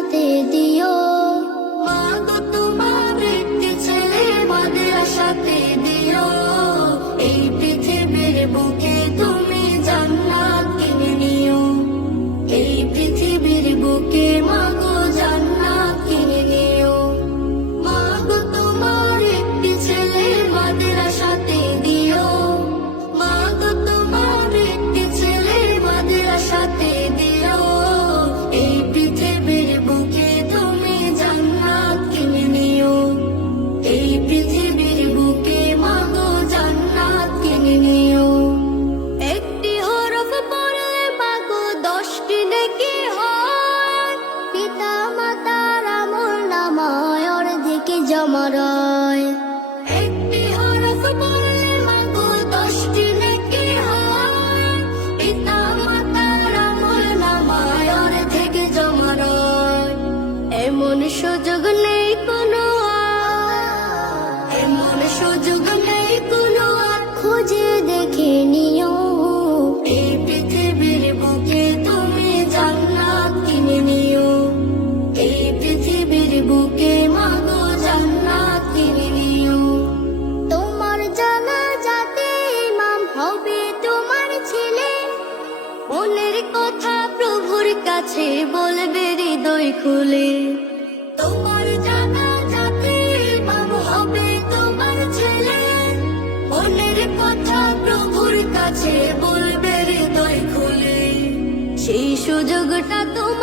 সাথে দিও। মা গো তোমার একটি ছেলে মাদ্রাসাতে দিও। এই পৃথিবীর বুকে তুমি জান্নাত কিনে নিও। এই পৃথিবীর বুকে মা গো জান্নাত কিনে নিও। মা গো তোমার একটি ছেলে মাদ্রাসাতে দিও। মা গো তোমার একটি ছেলে মাদ্রাসাতে দিও। এই পৃথিবীর বুকে তুমি জান্নাত কিনে নিও। এই পৃথিবীর বুকে মা গো জান্নাত কিনে নিও। একটি হরফ পড়লে মা গো 10টি নেকি হয়। পিতা মাতার আমলনামায় অর্ধেকে জমা রয়। একটি হরফ পড়লে মা গো 10টি নেকি হয়। পিতা মাতার আমলনামায় অর্ধেকে জমা রয়। এমন সুযোগ নেই কোনো আর, এমন সুযোগ নেই কোনো আর, খুঁজে দেখে নিও। এই পৃথিবীর বুকে তুমি জান্নাত কিনে নিও। এই পৃথিবীর বুকে মা গো জান্নাত কিনে নিও। তোমার জানাজাতে ইমাম হবে তোমার ছেলে। মনের কথা প্রভুর কাছে বলবে হৃদয় খুলে। তোমার জানাজাতে ইমাম হবে তোমার ছেলে। মনের কথা প্রভুর কাছে বলবে হৃদয় খুলে। সেই সুযোগটা তোমার